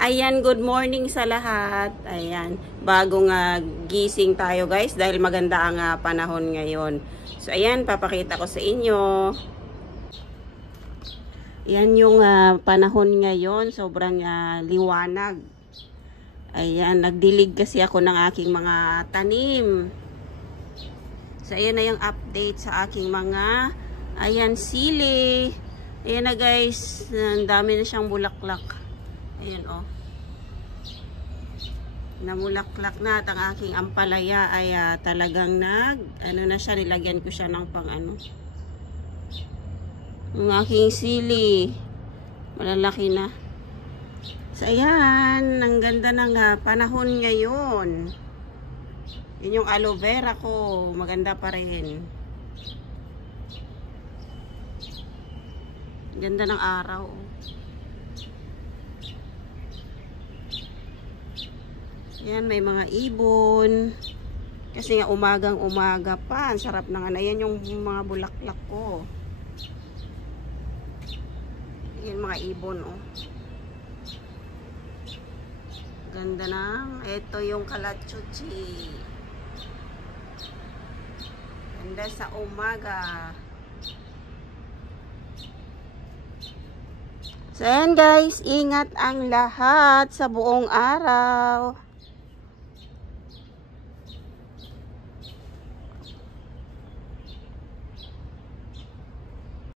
Ayan, good morning sa lahat. Ayan, bagong gising tayo guys dahil maganda ang panahon ngayon. So ayan, papakita ko sa inyo. Ayan yung panahon ngayon, sobrang liwanag. Ayan, nagdilig kasi ako ng aking mga tanim. So ayan na yung update sa aking mga, ayan, sili. Ayan na guys, ang dami na siyang bulaklak. Ayan o. Namulaklak na at ang aking ampalaya ay talagang ano na siya, nilagyan ko siya ng pang ano. Yung aking sili, malalaki na. So ayan, ang ganda ng panahon ngayon. Yun yung aloe vera ko, maganda pa rin. Ganda ng araw. Yan, may mga ibon. Kasi nga umagang umaga pa. Ang sarap ng ano. Yan yung mga bulaklak ko. Yan mga ibon, oh. Ganda na. Ito yung kalachuchi. Ganda sa umaga. So yan guys, ingat ang lahat sa buong araw.